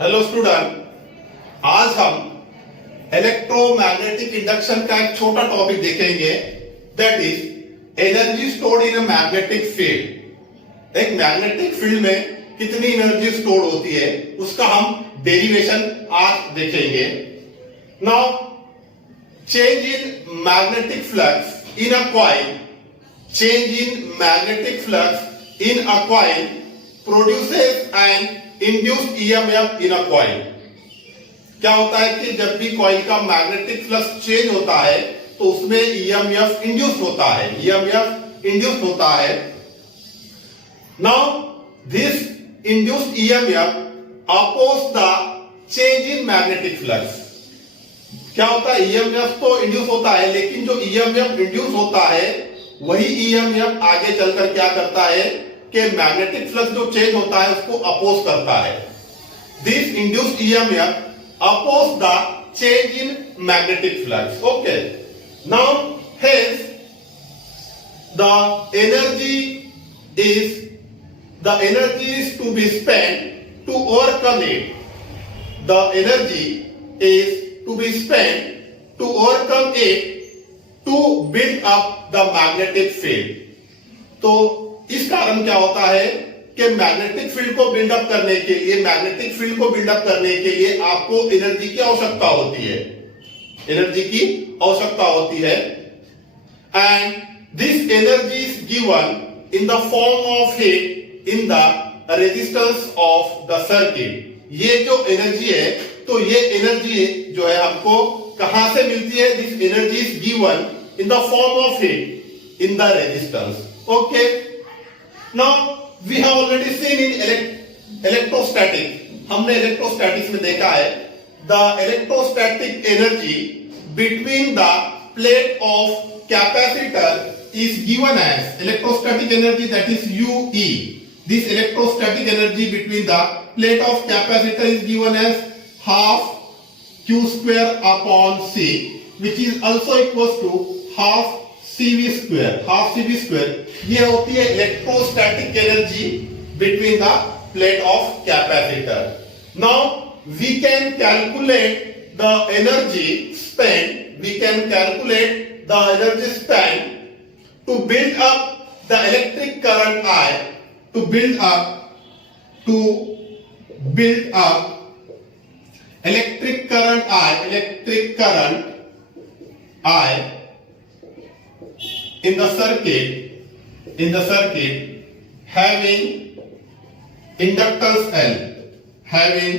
Hello student, आज हम electromagnetic induction का एक छोटा टॉपिक देखेंगे, that is energy stored in a magnetic field. एक मैग्नेटिक फील्ड में कितनी एनर्जी स्टोर होती है उसका हम डेरिवेशन आज देखेंगे। Now change in magnetic flux in a coil, change in magnetic flux in a coil produces N induced EMF in a coil. क्या होता है कि जब भी कॉइल का मैग्नेटिक फ्लक्स चेंज होता है तो उसमें ईएमएफ इंड्यूस्ड होता है, ईएमएफ इंड्यूस्ड होता है। Now this induced EMF oppose the change in magnetic flux. क्या होता है, ईएमएफ तो इंड्यूस होता है, लेकिन जो ईएमएफ इंड्यूस होता है वही ईएमएफ आगे चलकर क्या करता है कि मैग्नेटिक फ्लक्स जो चेंज होता है उसको अपोज करता है। This induced EMF oppose the change in magnetic flux. Okay, now hence the energy is to be spent to overcome it. The energy is to be spent to overcome it to build up the magnetic field. तो इस कारण क्या होता है कि magnetic field को बिल्डअप करने के लिए, मैग्नेटिक फील्ड को बिल्डअप करने के लिए आपको एनर्जी की आवश्यकता होती है, एनर्जी की आवश्यकता होती है। And this energy is given in the form of heat in the resistance of the circuit. ये जो एनर्जी है, तो ये एनर्जी जो है हमको कहां से मिलती है? This energy is given in the form of heat in the resistance. Okay, now we have already seen in electrostatic, हमने इलेक्ट्रोस्टैटिक्स में देखा है the electrostatic energy between the plate of capacitor is given as electrostatic energy, that is UE. This electrostatic energy between the plate of capacitor is given as half Q square upon C, which is also equals to half CV square, half CV square। ये होती है electrostatic energy between the plate of capacitor. Now we can calculate the energy spent, we can calculate the energy spent to build up the electric current I, to build up electric current I, electric current I in the circuit having inductance L, having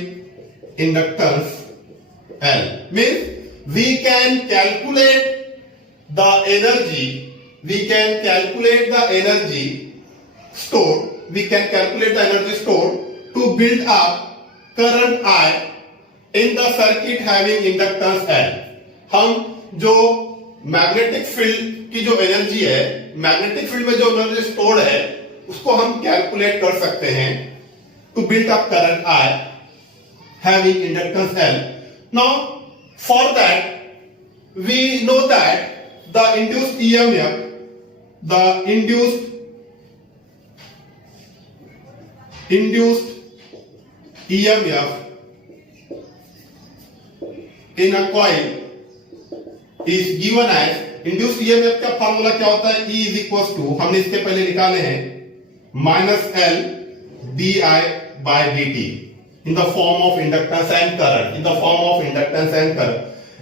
inductance L, means we can calculate the energy, we can calculate the energy stored, we can calculate the energy stored to build up current I in the circuit having inductance L। हम जो magnetic field की जो एनर्जी है, magnetic field में जो energy stored है, उसको हम कैलकुलेट कर सकते हैं to build up current I having inductance L। Now for that we know that the induced EMF, the induced EMF in a coil is given as, induced EMF का फार्मूला क्या होता है? E is equals to, हमने इसके पहले निकाले हैं, minus L di by dt in the form of inductance and current, in the form of inductance and current.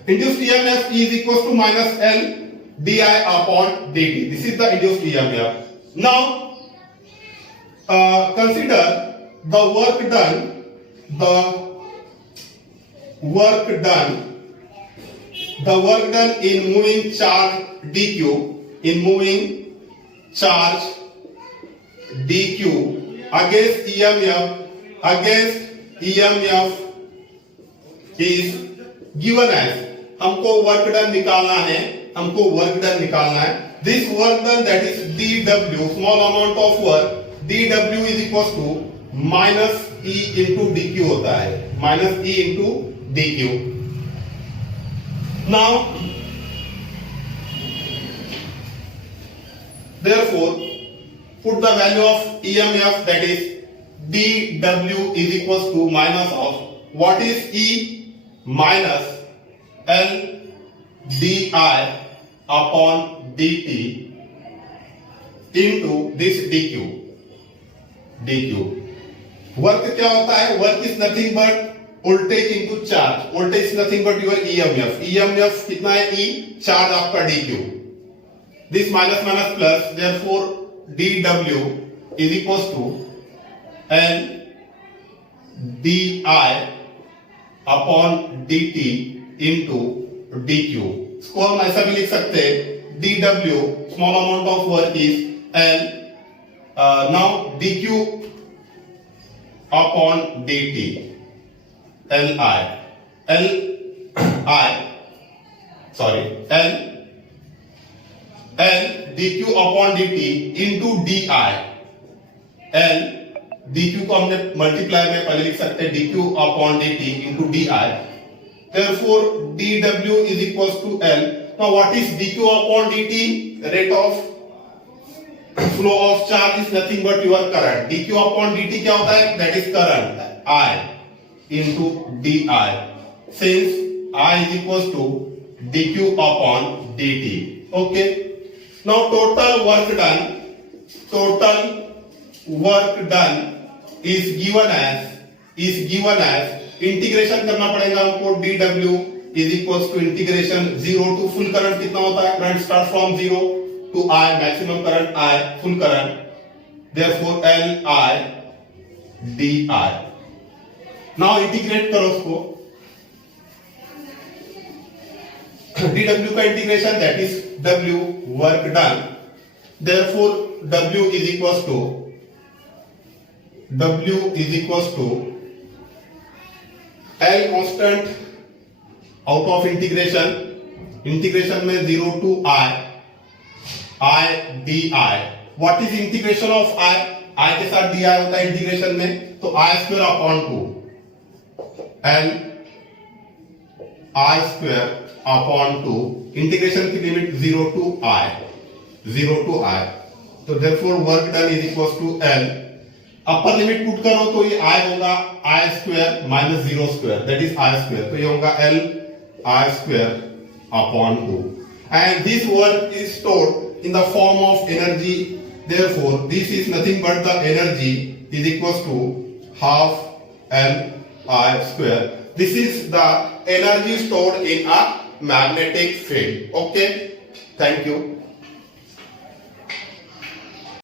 Induced EMF is equals to minus L di upon dt. This is the induced EMF. Now consider the work done in moving charge dq, in moving charge dq against EMF is given as, हमको work done निकालना है, हमको work done निकालना है। This work done, that is dw, small amount of work, dw is equal to minus E into dq होता है, minus E into dq। Now therefore put the value of EMF, that is dw is equals to minus of what is E minus L di upon dt into this dq. Work क्या होता है? Work is nothing but voltage into charge. Voltage is nothing but your EMF. EMF कितना है? E. Charge आपका dq. This minus minus plus, therefore dw is equals to L di upon dt into dq. इसको हम ऐसा भी लिख सकते हैं, dw small amount of work is L now dq upon dt L dq upon dt into di. L dq को हमने मल्टीप्लाई में पहले लिख सकते हैं, dq upon dt into di. Therefore dw is equals to L. Now what is dq upon dt? Rate of flow of charge is nothing but your current. dq upon dt क्या होता है? That is current I into di. Since I is equals to dq upon dt. Okay. Now total work done is given as integration करना पड़ेगा हमको. dw is equals to integration 0 to full current कितना होता है? Current start from 0 to I, maximum current I, full current. Therefore Li di. Now integrate करो उसको. dw का integration that is w work done. Therefore w is equals to L constant out of integration में 0 to I di. What is integration of I के साथ di होता है इंटीग्रेशन में, तो I square upon 2 L I square upon 2. Integration की limit 0 to I. तो therefore work done is equals to L. Upper limit put करो तो ये I होगा I square minus 0 square, that is I square. तो ये होगा L I square upon 2. And this work is stored in the form of energy. Therefore this is nothing but the energy is equals to half L I square. This is the energy stored in a magnetic field. Okay, thank you.